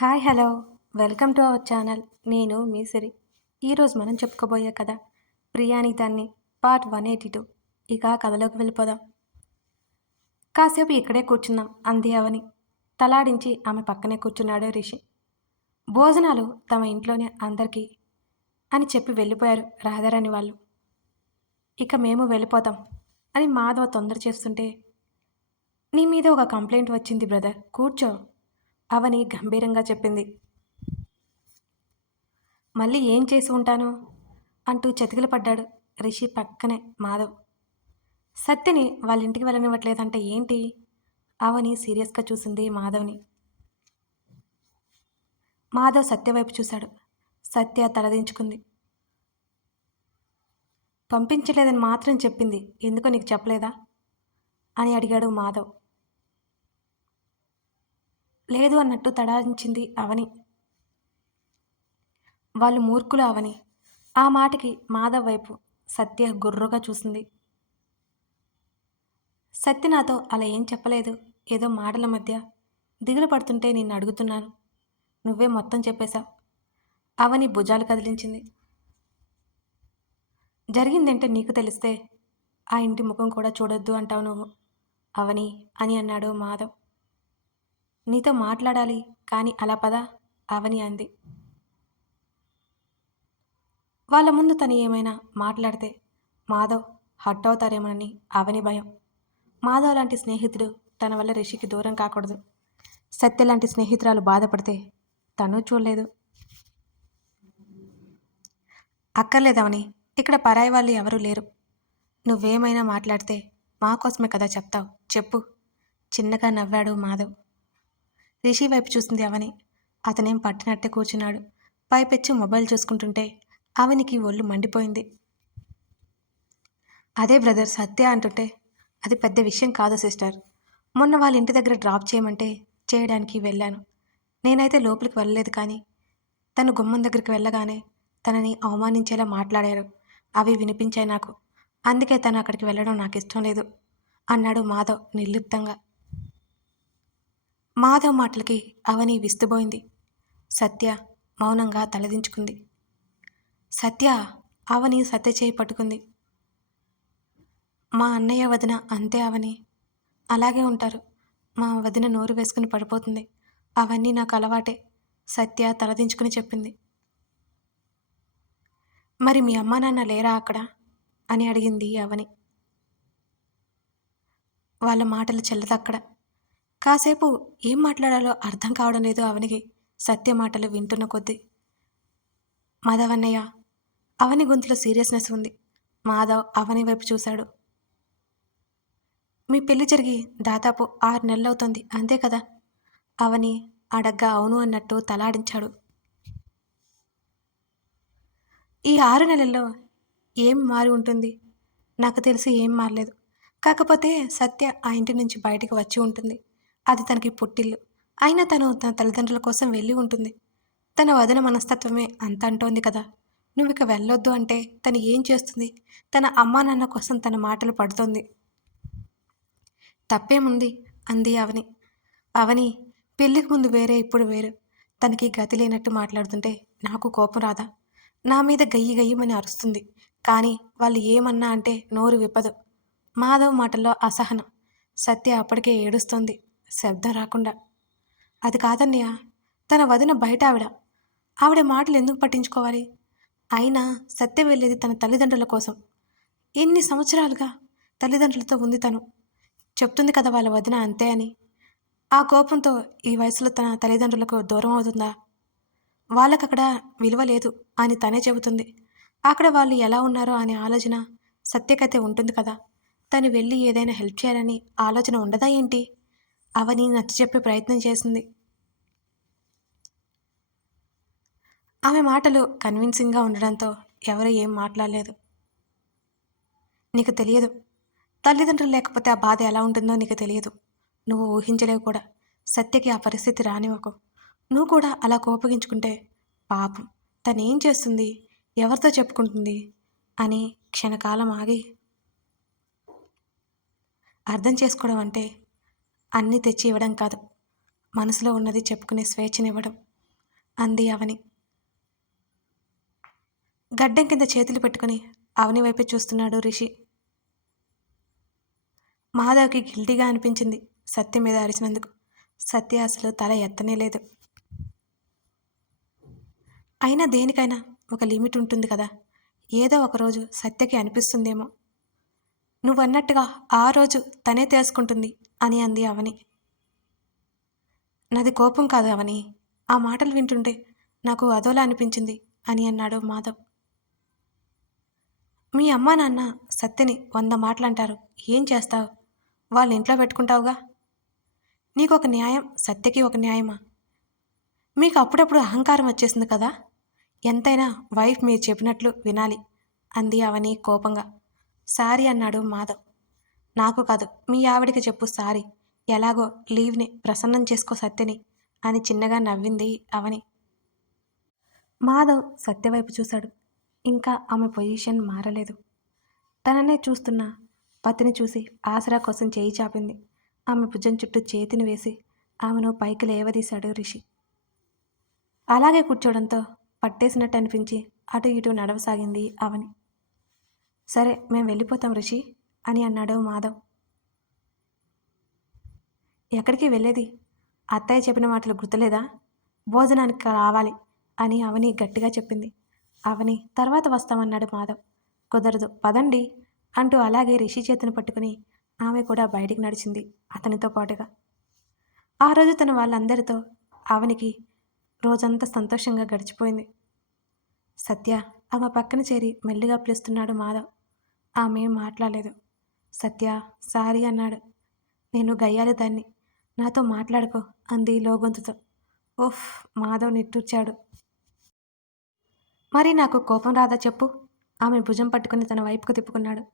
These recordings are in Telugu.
Hi hello. Welcome to our channel. నేను మీ సిరి. ఈరోజు మనం చెప్పుకోబోయే కథ ప్రియాని దాన్ని పార్ట్ వన్ ఎయిటీ టూ ఇక కథలోకి వెళ్ళిపోదాం. కాసేపు ఇక్కడే కూర్చున్నాం అంది అవని. తలాడించి ఆమె పక్కనే కూర్చున్నాడు రిషి. భోజనాలు తమ ఇంట్లోనే అందరికీ అని చెప్పి వెళ్ళిపోయారు రాధారాణి వాళ్ళు. ఇక మేము వెళ్ళిపోతాం అని మాధవ తొందర చేస్తుంటే నీ మీద ఒక కంప్లైంట్ వచ్చింది బ్రదర్ కూర్చో. అవని గంభీరంగా చెప్పింది. మళ్ళీ ఏం చేసి ఉంటాను? అంటూ చతికిల పడ్డాడు రిషి పక్కనే మాధవ్. సత్యని వాళ్ళ ఇంటికి వెళ్ళనివ్వట్లేదంటే ఏంటి? అవని సీరియస్గా చూసింది మాధవ్ని. మాధవ్ సత్య వైపు చూశాడు. సత్య తలదించుకుంది. పంపించలేదని మాత్రం చెప్పింది. ఎందుకో నీకు చెప్పలేదా? అని అడిగాడు మాధవ్. లేదు అన్నట్టు తడాయించింది అవని. వాళ్ళు మూర్ఖులు అవని. ఆ మాటకి మాధవ్ వైపు సత్య గుర్రుగా చూసింది. సత్య నాతో అలా ఏం చెప్పలేదు. ఏదో మాటల మధ్య దిగులు పడుతుంటే నిన్ను అడుగుతున్నాను. నువ్వే మొత్తం చెప్పేశావు. అవని భుజాలు కదిలించింది. జరిగిందంటే నీకు తెలిస్తే ఆ ఇంటి ముఖం కూడా చూడొద్దు అంటావు నువ్వు. అవని అని అన్నాడు మాధవ్. నీతో మాట్లాడాలి కానీ అలా పద అవని అంది. వాళ్ళ ముందు తను ఏమైనా మాట్లాడితే మాధవ్ హట్ అవుతారేమోనని అవని భయం. మాధవ్ లాంటి స్నేహితుడు తన వల్ల రిషికి దూరం కాకూడదు. సత్య లాంటి స్నేహితురాలు బాధపడితే తను చూడలేదు. అక్కర్లేదవని ఇక్కడ పరాయి వాళ్ళు ఎవరూ లేరు. నువ్వేమైనా మాట్లాడితే మా కోసమే కదా చెప్తావు చెప్పు. చిన్నగా నవ్వాడు మాధవ్. రిషి వైపు చూసింది అవని. అతనేం పట్టినట్టే కూర్చున్నాడు. పైపెచ్చి మొబైల్ చూసుకుంటుంటే అవనికి ఒళ్ళు మండిపోయింది. అదే బ్రదర్ సత్య అంటుంటే అది పెద్ద విషయం కాదు సిస్టర్. మొన్న వాళ్ళ ఇంటి దగ్గర డ్రాప్ చేయమంటే చేయడానికి వెళ్ళాను. నేనైతే లోపలికి వెళ్ళలేదు కానీ తను గుమ్మం దగ్గరికి వెళ్ళగానే తనని అవమానించేలా మాట్లాడారు. అవి వినిపించాయి నాకు. అందుకే తను అక్కడికి వెళ్ళడం నాకు ఇష్టం లేదు అన్నాడు మాధవ్ నిర్లిప్తంగా. మాధవ్ మాటలకి అవని విస్తుబోయింది. సత్య మౌనంగా తలదించుకుంది. సత్య అవని సత్య చేయి పట్టుకుంది. మా అన్నయ్య వదిన అంతే అవని. అలాగే ఉంటారు. మా వదిన నోరు వేసుకుని పడిపోతుంది. అవన్నీ నాకు అలవాటే సత్య తలదించుకుని చెప్పింది. మరి మీ అమ్మా నాన్న లేరా అక్కడ? అని అడిగింది అవని. వాళ్ళ మాటలు చెల్లదక్కడ. కాసేపు ఏం మాట్లాడాలో అర్థం కావడం లేదు అవనికి. సత్య మాటలు వింటున్న కొద్దీ. మాధవ్ అన్నయ్య అవని గొంతులో సీరియస్నెస్ ఉంది. మాధవ్ అవని వైపు చూశాడు. మీ పెళ్ళి జరిగి దాదాపు ఆరు నెలలవుతుంది అంతే కదా? అవని అడగ్గా అవును అన్నట్టు తలాడించాడు. ఈ ఆరు నెలల్లో ఏం మారి ఉంటుంది? నాకు తెలిసి ఏం మారలేదు. కాకపోతే సత్య ఆ ఇంటి నుంచి బయటకు వచ్చి ఉంటుంది. అది తనకి పుట్టిల్లు. అయినా తను తన తల్లిదండ్రుల కోసం వెళ్ళి ఉంటుంది. తన వదిన మనస్తత్వమే అంత అంటోంది కదా. నువ్వు ఇక వెళ్ళొద్దు అంటే తను ఏం చేస్తుంది? తన అమ్మా నాన్న కోసం తన మాటలు పడుతోంది. తప్పేముంది? అంది అవని. అవని పెళ్ళికి ముందు వేరే ఇప్పుడు వేరు. తనకి గతి లేనట్టు మాట్లాడుతుంటే నాకు కోపం రాదా? నా మీద గయ్యి గయ్యమని అరుస్తుంది. కానీ వాళ్ళు ఏమన్నా అంటే నోరు విప్పదు. మాధవ్ మాటల్లో అసహనం. సత్య అప్పటికే ఏడుస్తోంది. శబ్దం రాకుండా. అది కాదన్నయ్య తన వదిన బయట ఆవిడ. ఆవిడ మాటలు ఎందుకు పట్టించుకోవాలి? అయినా సత్య వెళ్ళేది తన తల్లిదండ్రుల కోసం. ఎన్ని సంవత్సరాలుగా తల్లిదండ్రులతో ఉంది తను. చెప్తుంది కదా వాళ్ళ వదిన అంతే అని. ఆ కోపంతో ఈ వయసులో తన తల్లిదండ్రులకు దూరం అవుతుందా? వాళ్ళకు అక్కడ విలువ లేదు అని తనే చెబుతుంది. అక్కడ వాళ్ళు ఎలా ఉన్నారో అనే ఆలోచన సత్యకైతే ఉంటుంది కదా. తను వెళ్ళి ఏదైనా హెల్ప్ చేయాలని ఆలోచన ఉండదా ఏంటి? అవని నచ్చజెప్పే ప్రయత్నం చేసింది. ఆమె మాటలు కన్విన్సింగ్గా ఉండడంతో ఎవరు ఏం మాట్లాడలేదు. నీకు తెలియదు. తల్లిదండ్రులు లేకపోతే ఆ బాధ ఎలా ఉంటుందో నీకు తెలియదు. నువ్వు ఊహించలేవు కూడా. సత్యకి ఆ పరిస్థితి రానివ్వకు. నువ్వు కూడా అలా కోపగించుకుంటే పాపం. తనేం చేస్తుంది? ఎవరితో చెప్పుకుంటుంది? అని క్షణకాలం ఆగి అర్థం చేసుకోవడం అంటే అన్నీ తెచ్చి ఇవ్వడం కాదు. మనసులో ఉన్నది చెప్పుకునే స్వేచ్ఛనివ్వడం. అంది అవని. గడ్డం కింద చేతులు పెట్టుకుని అవని వైపే చూస్తున్నాడు రిషి. మాధవ్కి గిల్టీగా అనిపించింది సత్య మీద అరిచినందుకు. సత్య అసలు తల ఎత్తనే లేదు. అయినా దేనికైనా ఒక లిమిట్ ఉంటుంది కదా. ఏదో ఒక రోజు సత్యకి అనిపిస్తుందేమో. నువ్వన్నట్టుగా ఆ రోజు తనే తెలుసుకుంటుంది. అని అంది అవని. నాది కోపం కాదు అవని. ఆ మాటలు వింటుంటే నాకు అదోలా అనిపించింది అని అన్నాడు మాధవ్. మీ అమ్మా నాన్న సత్యని వంద మాటలంటారు. ఏం చేస్తావు? వాళ్ళ ఇంట్లో పెట్టుకుంటావుగా? నీకు ఒక న్యాయం సత్యకి ఒక న్యాయమా? మీకు అప్పుడప్పుడు అహంకారం వచ్చేసింది కదా? ఎంతైనా వైఫ్ మీరు చెప్పినట్లు వినాలి అంది అవని కోపంగా. సారీ అన్నాడు మాధవ్. నాకు కాదు మీ ఆవిడికి చెప్పు సారీ. ఎలాగో లీవ్ని ప్రసన్నం చేసుకో సత్యని అని చిన్నగా నవ్వింది అవని. మాధవ్ సత్య వైపు చూశాడు. ఇంకా ఆమె పొజిషన్ మారలేదు. తననే చూస్తున్న పతిని చూసి ఆసరా కోసం చేయి చాపింది. ఆమె భుజం చుట్టూ చేతిని వేసి ఆమెను పైకి లేవదీశాడు రిషి. అలాగే కూర్చోవడంతో పట్టేసినట్టు అనిపించి అటు ఇటు నడవసాగింది అవని. సరే మేము వెళ్ళిపోతాం రిషి. అని అన్నాడు మాధవ్. ఎక్కడికి వెళ్ళేది? అత్తయ్య చెప్పిన మాటలు గుర్తులేదా? భోజనానికి రావాలి అని అవని గట్టిగా చెప్పింది. అవని తర్వాత వస్తామన్నాడు మాధవ్. కుదరదు పదండి అంటూ అలాగే రిషి చేతిని పట్టుకుని ఆమె కూడా బయటికి నడిచింది అతనితో పాటుగా. ఆ రోజు తన వాళ్ళందరితో అవనికి రోజంతా సంతోషంగా గడిచిపోయింది. సత్య ఆమె పక్కన చేరి మెల్లిగా పిలుస్తున్నాడు మాధవ్. ఆమె మాట్లాడలేదు. సత్య సారీ అన్నాడు. నేను గయ్యాలి దాన్ని. నాతో మాట్లాడుకో అంది లోగొంతుతో. ఓఫ్ మాధవ్ నిట్టూర్చాడు. మరి నాకు కోపం రాదా చెప్పు? ఆమె భుజం పట్టుకుని తన వైపుకు తిప్పుకున్నాడు.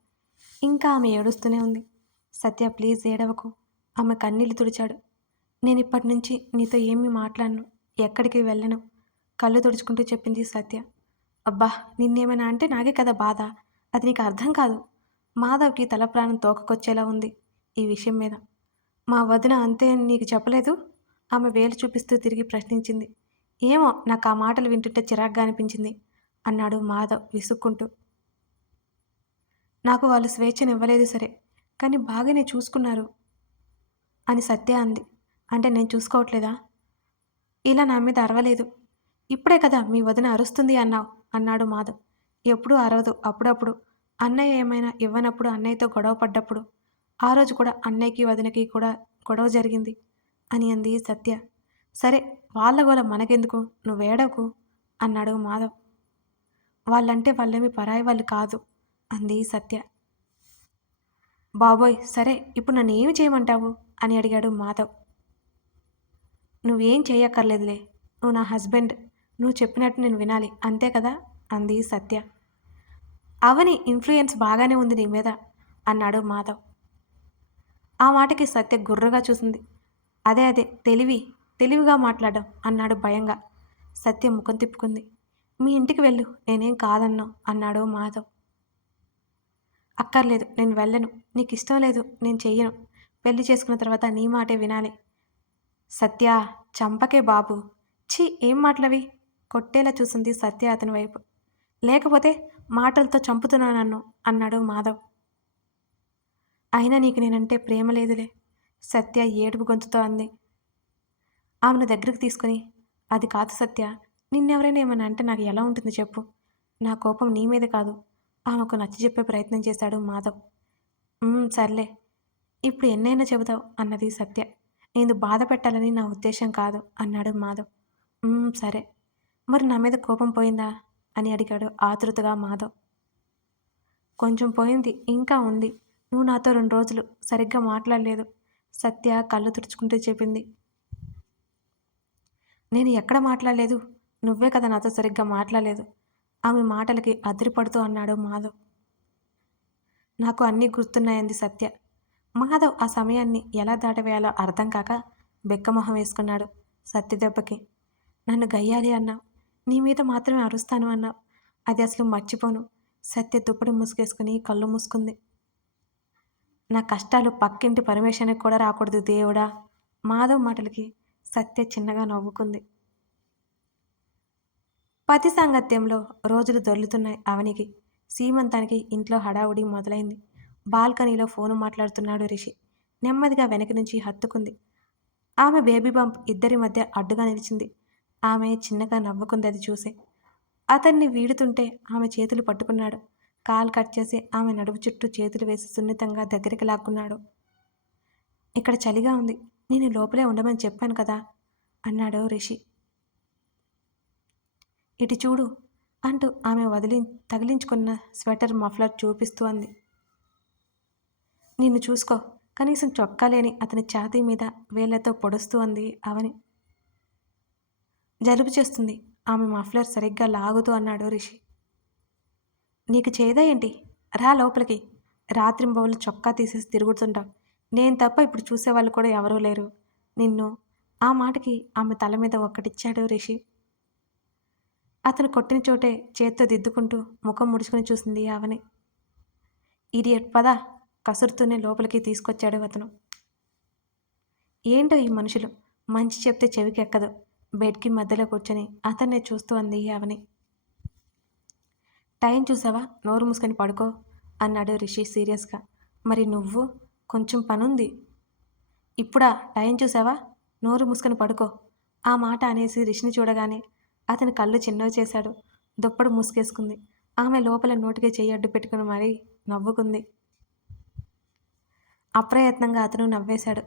ఇంకా ఆమె ఏడుస్తూనే ఉంది. సత్య ప్లీజ్ ఏడవకు. ఆమె కన్నీళ్ళు తుడిచాడు. నేను ఇప్పటి నుంచి నీతో ఏమీ మాట్లాడను. ఎక్కడికి వెళ్ళను. కళ్ళు తుడుచుకుంటూ చెప్పింది సత్య. అబ్బా నిన్నేమైనా అంటే నాకే కదా బాధ. అది నీకు అర్థం కాదు. మాధవ్కి తల ప్రాణం తోకకొచ్చేలా ఉంది ఈ విషయం మీద. మా వదిన అంతే నీకు చెప్పలేదు? ఆమె వేలు చూపిస్తూ తిరిగి ప్రశ్నించింది. ఏమో నాకు ఆ మాటలు వింటుంటే చిరాగ్గా అనిపించింది అన్నాడు మాధవ్ విసుక్కుంటూ. నాకు వాళ్ళు స్వేచ్ఛనివ్వలేదు సరే కానీ బాగానే చూసుకున్నారు అని సత్య అంది. అంటే నేను చూసుకోవట్లేదా? ఇలా నా మీద అరవలేదు. ఇప్పుడే కదా మీ వదిన అరుస్తుంది అన్నావు అన్నాడు మాధవ్. ఎప్పుడూ అరవదు అప్పుడప్పుడు. అన్నయ్య ఏమైనా ఇవ్వనప్పుడు అన్నయ్యతో గొడవ పడ్డప్పుడు ఆ రోజు కూడా అన్నయ్యకి వదినకి కూడా గొడవ జరిగింది అని అంది సత్య. సరే వాళ్ళ గోల మనకెందుకు? నువ్వేడవకు అన్నాడు మాధవ్. వాళ్ళంటే వాళ్ళేమి పరాయి వాళ్ళు కాదు అంది సత్య. బాబోయ్ సరే ఇప్పుడు నన్ను ఏమి చేయమంటావు? అని అడిగాడు మాధవ్. నువ్వేం చేయక్కర్లేదులే. నువ్వు నా హస్బెండ్. నువ్వు చెప్పినట్టు నేను వినాలి. అంతే కదా? అంది సత్య. అవని ఇన్ఫ్లుయెన్స్ బాగానే ఉంది నీ మీద అన్నాడు మాధవ్. ఆ మాటకి సత్య గుర్రగా చూసింది. అదే అదే తెలివి తెలివిగా మాట్లాడడం అన్నాడు భయంగా. సత్య ముఖం తిప్పుకుంది. మీ ఇంటికి వెళ్ళు నేనేం కాదన్నా అన్నాడు మాధవ్. అక్కర్లేదు నేను వెళ్ళను. నీకు ఇష్టం లేదు నేను చెయ్యను. పెళ్ళి చేసుకున్న తర్వాత నీ మాటే వినాలి. సత్య చంపకే బాబు. ఛీ ఏం మాటలవి? కొట్టేలా చూసింది సత్య అతని వైపు. లేకపోతే మాటలతో చంపుతున్నా నన్ను అన్నాడు మాధవ్. అయినా నీకు నేనంటే ప్రేమ లేదులే సత్య ఏడుపు గొంతుతో అంది. ఆమెను దగ్గరికి తీసుకుని అది కాదు సత్య నిన్నెవరైనా ఏమైనా అంటే నాకు ఎలా ఉంటుంది చెప్పు నా కోపం నీ మీద కాదు ఆమెకు నచ్చ చెప్పే ప్రయత్నం చేశాడు మాధవ్. సర్లే ఇప్పుడు ఎన్నైనా చెబుతావు అన్నది సత్య. నేను బాధ పెట్టాలని నా ఉద్దేశం కాదు అన్నాడు మాధవ్. సరే మరి నా మీద కోపం పోయిందా? అని అడిగాడు ఆతృతగా మాధవ్. కొంచెం పోయింది ఇంకా ఉంది. నువ్వు నాతో రెండు రోజులు సరిగ్గా మాట్లాడలేదు. సత్య కళ్ళు తుడుచుకుంటూ చెప్పింది. నేను ఎక్కడ మాట్లాడలేదు? నువ్వే కదా నాతో సరిగ్గా మాట్లాడలేదు. ఆమె మాటలకి అదిరిపడుతూ అన్నాడు మాధవ్. నాకు అన్నీ గుర్తున్నాయంది సత్య. మాధవ్ ఆ సమయాన్ని ఎలా దాటవేయాలో అర్థం కాక బెక్కమొహం వేసుకున్నాడు సత్య దెబ్బకి. నన్ను గయ్యాలి అన్నావు. నీ మీద మాత్రమే అరుస్తాను అన్నావు అది అసలు మర్చిపోను. సత్య దుప్పటి ముసుగేసుకుని కళ్ళు మూసుకుంది. నా కష్టాలు పక్కింటి పరమేశానికి కూడా రాకూడదు దేవుడా. మాధవ్ మాటలకి సత్య చిన్నగా నవ్వుకుంది. పతి సాంగత్యంలో రోజులు దొర్లుతున్నాయి అవనికి. సీమంతానికి ఇంట్లో హడావుడి మొదలైంది. బాల్కనీలో ఫోను మాట్లాడుతున్నాడు రిషి. నెమ్మదిగా వెనక నుంచి హత్తుకుంది. ఆమె బేబీ బంప్ ఇద్దరి మధ్య అడ్డుగా నిలిచింది. ఆమె చిన్నగా నవ్వుకుంది అది చూసి. అతన్ని వీడుతుంటే ఆమె చేతులు పట్టుకున్నాడు. కాల్ కట్ చేసి ఆమె నడుము చుట్టూ చేతులు వేసి సున్నితంగా దగ్గరికి లాక్కున్నాడు. ఇక్కడ చలిగా ఉంది. నేను లోపలే ఉండమని చెప్పాను కదా అన్నాడు రిషి. ఇటు చూడు అంటూ ఆమె వదిలి తగిలించుకున్న స్వెటర్ మఫ్లర్ చూపిస్తూ అంది. నిన్ను చూసుకో. కనీసం చొక్కా లేని అతని ఛాతీ మీద వేళ్ళతో పొడుస్తూ అంది అవని. జలుబు చేస్తుంది. ఆమె మఫ్లర్ సరిగ్గా లాగుతూ అన్నాడు రిషి. నీకు చేదా ఏంటి? రా లోపలికి. రాత్రింబవులు చొక్కా తీసేసి తిరుగుతుంటావు నేను తప్ప ఇప్పుడు చూసేవాళ్ళు కూడా ఎవరూ లేరు. నిన్ను ఆ మాటకి ఆమె తల మీద ఒక్కటిచ్చాడు రిషి. అతను కొట్టిన చోటే చేత్తో దిద్దుకుంటూ ముఖం ముడుచుకుని చూసింది ఆవని ఇడియట్ పద. కసురుతూనే లోపలికి తీసుకొచ్చాడు అతను. ఏంటో ఈ మనుషులు? మంచి చెప్తే చెవికి ఎక్కదు బెడ్కి మధ్యలో కూర్చొని అతన్నే చూస్తూ అంది అవని టైం చూసావా? నోరు మూసుకొని పడుకో అన్నాడు రిషి సీరియస్గా. మరి నువ్వు? కొంచెం పనుంది. ఇప్పుడా? టైం చూసావా? నోరు మూసుకొని పడుకో. ఆ మాట అనేసి రిషిని చూడగానే అతని కళ్ళు చిన్నవి చేశాడు. దుప్పడు మూసుకేసుకుంది. ఆమె లోపల నోటికి చెయ్యి అడ్డు పెట్టుకుని మరీ నవ్వుకుంది. అప్రయత్నంగా అతను నవ్వేశాడు.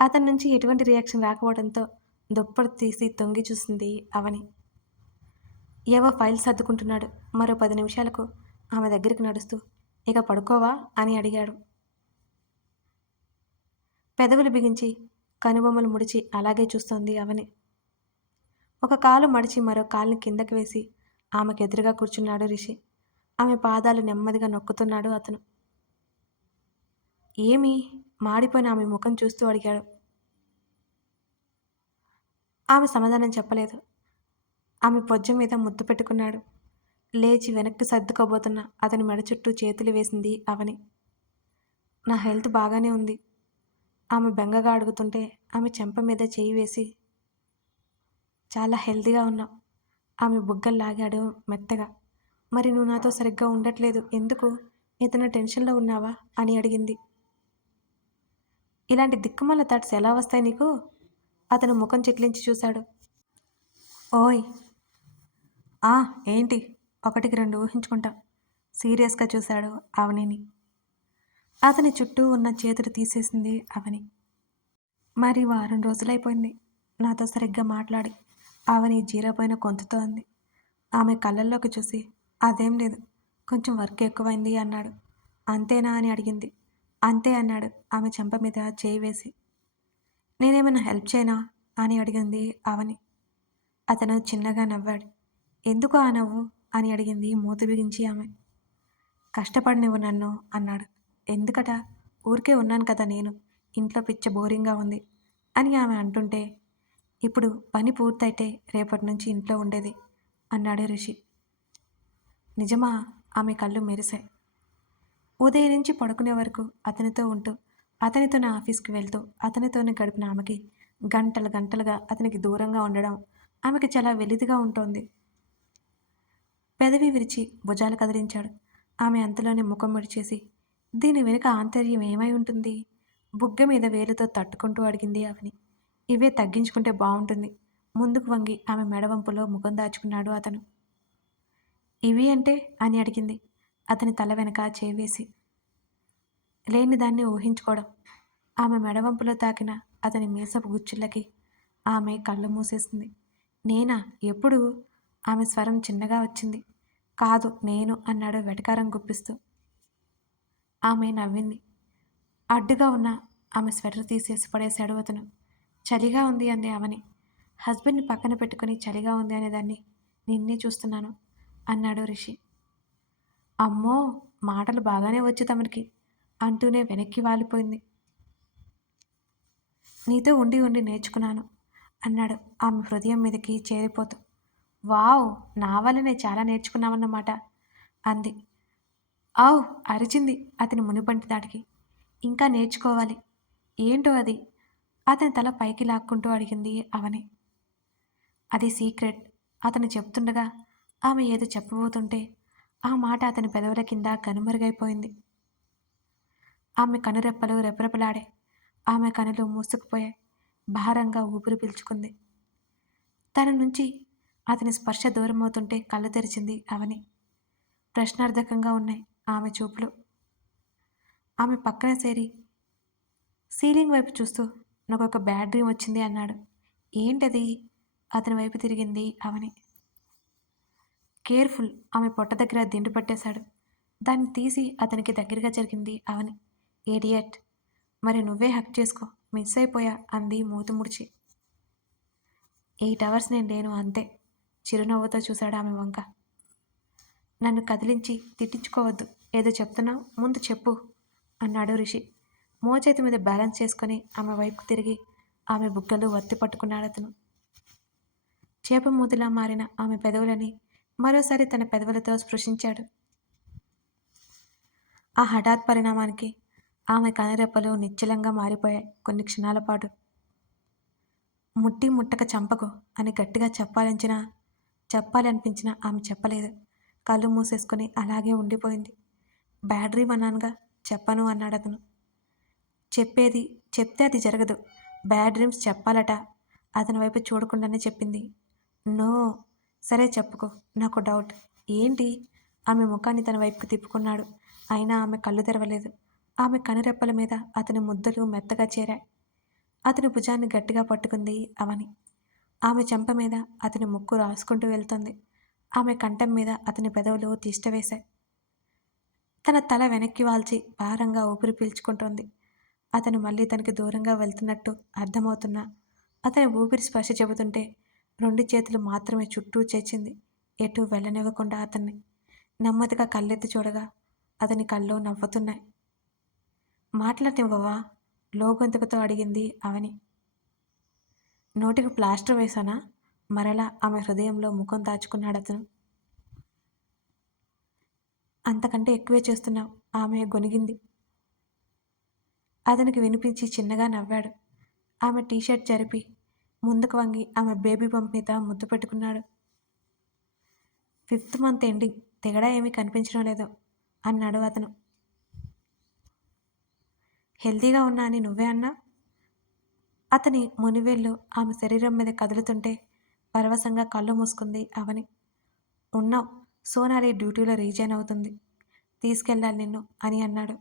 అతని నుంచి ఎటువంటి రియాక్షన్ రాకపోవడంతో దుప్పటి తీసి తొంగి చూసింది అవని. ఏవో ఫైల్స్ సర్దుకుంటున్నాడు. మరో పది నిమిషాలకు ఆమె దగ్గరికి నడుస్తూ ఇక పడుకోవా? అని అడిగాడు. పెదవులు బిగించి కనుబొమ్మలు ముడిచి అలాగే చూస్తోంది అవని. ఒక కాలు మడిచి మరో కాలుని కిందకి వేసి ఆమెకు ఎదురుగా కూర్చున్నాడు రిషి. ఆమె పాదాలు నెమ్మదిగా నొక్కుతున్నాడు అతను. ఏమి? మాడిపోయిన ఆమె ముఖం చూస్తూ అడిగాడు. ఆమె సమాధానం చెప్పలేదు. ఆమె పొజ్జం మీద ముద్దు పెట్టుకున్నాడు. లేచి వెనక్కి సర్దుకోబోతున్న అతని మెడ చుట్టూ చేతులు వేసింది అవని. నా హెల్త్ బాగానే ఉంది. ఆమె బెంగగా అడుగుతుంటే ఆమె చెంప మీద చేయి వేసి చాలా హెల్తీగా ఉన్నావు. ఆమె బుగ్గలు లాగాడు మెత్తగా. మరి నువ్వు నాతో సరిగ్గా ఉండట్లేదు. ఎందుకు? ఏదైనా టెన్షన్లో ఉన్నావా? అని అడిగింది. ఇలాంటి దిక్కుమాల థాట్స్ ఎలా వస్తాయి నీకు? అతను ముఖం చిట్లించి చూశాడు. ఓయ్! ఆ ఏంటి? ఒకటికి రెండు ఊహించుకుంటా. సీరియస్గా చూశాడు అవనిని. అతని చుట్టూ ఉన్న చేతులు తీసేసింది అవని. మరి వారం రోజులైపోయింది. నాతో సరిగ్గా మాట్లాడి. అవని జీరపోయిన కొంతుతో అంది. ఆమె కళ్ళల్లోకి చూసి అదేం లేదు. కొంచెం వర్క్ ఎక్కువైంది అన్నాడు. అంతేనా అని అడిగింది. అంతే అన్నాడు ఆమె చెంప మీద చేయి వేసి. నేనేమైనా హెల్ప్ చేయనా? అని అడిగింది అవని అతను చిన్నగా నవ్వాడు. ఎందుకు ఆ నవ్వు? అని అడిగింది మూత బిగించి ఆమె. కష్టపడి నువ్వు నన్ను అన్నాడు. ఎందుకట? ఊరికే ఉన్నాను కదా నేను. ఇంట్లో పిచ్చ బోరింగ్గా ఉంది అని ఆమె అంటుంటే ఇప్పుడు పని పూర్తయితే రేపటి నుంచి ఇంట్లో ఉండేది అన్నాడు రిషి. నిజమా? ఆమె కళ్ళు మెరిశాయి. ఉదయం నుంచి పడుకునే వరకు అతనితో ఉంటూ అతనితోనే ఆఫీస్కి వెళ్తూ అతనితోనే గడిపిన ఆమెకి గంటలు గంటలుగా అతనికి దూరంగా ఉండడం ఆమెకి చాలా వెలిదిగా ఉంటోంది. పెదవి విరిచి భుజాలు కదిలించాడు. ఆమె అంతలోనే ముఖం ముడిచేసి దీని వెనుక ఆంతర్యం ఏమై ఉంటుంది? బుగ్గ మీద వేలుతో తట్టుకుంటూ అడిగింది ఆమెని. ఇవే తగ్గించుకుంటే బాగుంటుంది ముందుకు వంగి ఆమె మెడవంపులో ముఖం దాచుకున్నాడు అతను. ఇవి అంటే? అని అడిగింది. అతని తల వెనక చేవేసి లేని దాన్ని ఊహించుకోవడం. ఆమె మెడవంపులో తాకిన అతని మీసపు గుచ్చులకి ఆమె కళ్ళు మూసేసింది. నేనా? ఎప్పుడు? ఆమె స్వరం చిన్నగా వచ్చింది. కాదు నేను అన్నాడు వెటకారం గుప్పిస్తూ. ఆమె నవ్వింది. అడ్డుగా ఉన్న ఆమె స్వెటర్ తీసేసి పడేశాడు అతను. చలిగా ఉంది అంది ఆమెని. హస్బెండ్ని పక్కన పెట్టుకుని చలిగా ఉంది అనేదాన్ని నిన్నే చూస్తున్నాను అన్నాడు రిషి. అమ్మో మాటలు బాగానే వచ్చు తమరికి. అంటూనే వెనక్కి వాలిపోయింది. నీతో ఉండి ఉండి నేర్చుకున్నాను అన్నాడు ఆమె హృదయం మీదకి చేరిపోతూ. వావ్ నా వల్లనే చాలా నేర్చుకున్నామన్నమాట అంది. ఆవ్ అరిచింది అతని మునిపంటి దాటికి. ఇంకా నేర్చుకోవాలి. ఏంటో అది? అతని తల పైకి లాక్కుంటూ అడిగింది అవని. అది సీక్రెట్ అతను చెప్తుండగా ఆమె ఏదో చెప్పబోతుంటే ఆ మాట అతని పెదవుల కింద కనుమరుగైపోయింది. ఆమె కనురెప్పలు రెపరెపలాడే. ఆమె కనులు మూసుకుపోయాయి. భారంగా ఊపిరి పీల్చుకుంది. తన నుంచి అతని స్పర్శ దూరమవుతుంటే కళ్ళు తెరిచింది అవని. ప్రశ్నార్థకంగా ఉన్నాయి ఆమె చూపులు. ఆమె పక్కన చేరి సీలింగ్ వైపు చూస్తూ నాకు ఒక బ్యాడ్ డ్రీమ్ వచ్చింది అన్నాడు. ఏంటది? అతని వైపు తిరిగింది అవని. కేర్ఫుల్ ఆమె పొట్ట దగ్గర దిండు పట్టేశాడు. దాన్ని తీసి అతనికి దగ్గరగా జరిగింది అవని. ఏడియట్ మరి నువ్వే హక్ చేసుకో. మిస్ అయిపోయా అంది మూతి ముడిచి. ఎయిట్ అవర్స్ నేను లేను అంతే. చిరునవ్వుతో చూశాడు ఆమె వంక. నన్ను కదిలించి తిట్టించుకోవద్దు. ఏదో చెప్తున్నావు? ముందు చెప్పు అన్నాడు రిషి. మోచేతి మీద బ్యాలెన్స్ చేసుకొని ఆమె వైపు తిరిగి ఆమె బుగ్గలు వత్తి పట్టుకున్నాడు అతను. చేప మూతిలా మారిన ఆమె పెదవులని మరోసారి తన పెదవులతో స్పృశించాడు. ఆ హఠాత్ పరిణామానికి ఆమె కనురెప్పలు నిశ్చలంగా మారిపోయాయి కొన్ని క్షణాల పాటు. ముట్టి ముట్టక చంపకు అని గట్టిగా చెప్పాలించిన చెప్పాలనిపించినా ఆమె చెప్పలేదు. కళ్ళు మూసేసుకొని అలాగే ఉండిపోయింది. బ్యాటరీ అన్నానుగా చెప్పను అన్నాడు అతను. చెప్పేది చెప్తే అది జరగదు. బ్యాడ్ డ్రీమ్స్ చెప్పాలట. అతని వైపు చూడకుండానే చెప్పింది. నో సరే చెప్పుకో నాకు డౌట్. ఏంటి? ఆమె ముఖాన్ని తన వైపుకు తిప్పుకున్నాడు. అయినా ఆమె కళ్ళు తెరవలేదు. ఆమె కనురెప్పల మీద అతని ముద్దలు మెత్తగా చేరాయి. అతని భుజాన్ని గట్టిగా పట్టుకుంది అవని. ఆమె చెంప మీద అతని ముక్కు రాసుకుంటూ వెళ్తుంది. ఆమె కంఠం మీద అతని పెదవులు తిష్టవేశాయి తన తల వెనక్కి వాల్చి భారంగా ఊపిరి పీల్చుకుంటోంది. అతను మళ్ళీ తనకి దూరంగా వెళ్తున్నట్టు అర్థమవుతున్నా అతని ఊపిరి స్పర్శ చెబుతుంటే రెండు చేతులు మాత్రమే చుట్టూ చేర్చింది. ఎటు వెళ్ళనివ్వకుండా అతన్ని నెమ్మదిగా కళ్ళెత్తి చూడగా అతని కళ్ళు నవ్వుతున్నాయి. మాట్లాడినివ్వవా లోగొంతుకతో అడిగింది అవని. నోటికి ప్లాస్టర్ వేశానా? మరలా ఆమె హృదయంలో ముఖం దాచుకున్నాడు అతను. అంతకంటే ఎక్కువే చేస్తున్నావు ఆమె గొనిగింది అతనికి వినిపించి చిన్నగా నవ్వాడు. ఆమె టీషర్ట్ జరిపి ముందుకు వంగి ఆమె బేబీ పంప్ మీద ముద్దు పెట్టుకున్నాడు. ఫిఫ్త్ మంత్ ఎండింగ్ తెగడా ఏమీ కనిపించడం లేదు అన్నాడు అతను. హెల్తీగా ఉన్నా అని నువ్వే అన్నా? అతని మునివేళ్ళు ఆమె శరీరం మీద కదులుతుంటే పరవశంగా కళ్ళు మూసుకుంది అవని. ఉన్నావు సోనాలి డ్యూటీలో రీజైన్ అవుతుంది. తీసుకెళ్ళాలి నిన్ను అని అన్నాడు.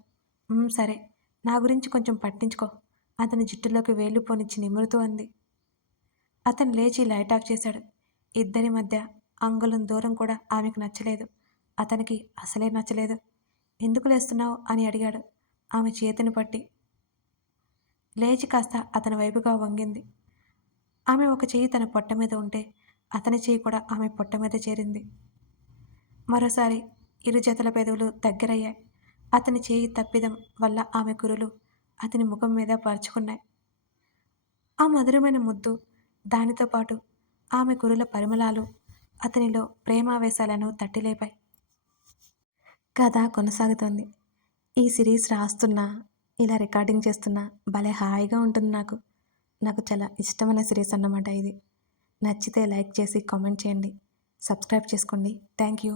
సరే నా గురించి కొంచెం పట్టించుకో. అతని జుట్టులోకి వేలు పోనిచ్చి నిమురుతూ అంది. అతను లేచి లైట్ ఆఫ్ చేశాడు. ఇద్దరి మధ్య అంగుళం దూరం కూడా ఆమెకు నచ్చలేదు. అతనికి అసలే నచ్చలేదు. ఎందుకు లేస్తున్నావు అని అడిగాడు. ఆమె చేతిని పట్టి లేచి కాస్త అతని వైపుగా వంగింది. ఆమె ఒక చెయ్యి తన పొట్ట మీద ఉంటే అతని చెయ్యి కూడా ఆమె పొట్ట మీద చేరింది. మరోసారి ఇరు జతల పెదవులు దగ్గరయ్యాయి. అతని చేయి తప్పిదం వల్ల ఆమె కురులు అతని ముఖం మీద పరుచుకున్నాయి. ఆ మధురమైన ముద్దు దానితో పాటు ఆమె కురుల పరిమళాలు అతనిలో ప్రేమావేశాలను తట్టిలేపాయి. కథ కొనసాగుతోంది. ఈ సిరీస్ రాస్తున్నా ఇలా రికార్డింగ్ చేస్తున్నా భలే హాయిగా ఉంటుంది నాకు. నాకు చాలా ఇష్టమైన సిరీస్ అన్నమాట ఇది. నచ్చితే లైక్ చేసి కామెంట్ చేయండి. సబ్స్క్రైబ్ చేసుకోండి. Thank you.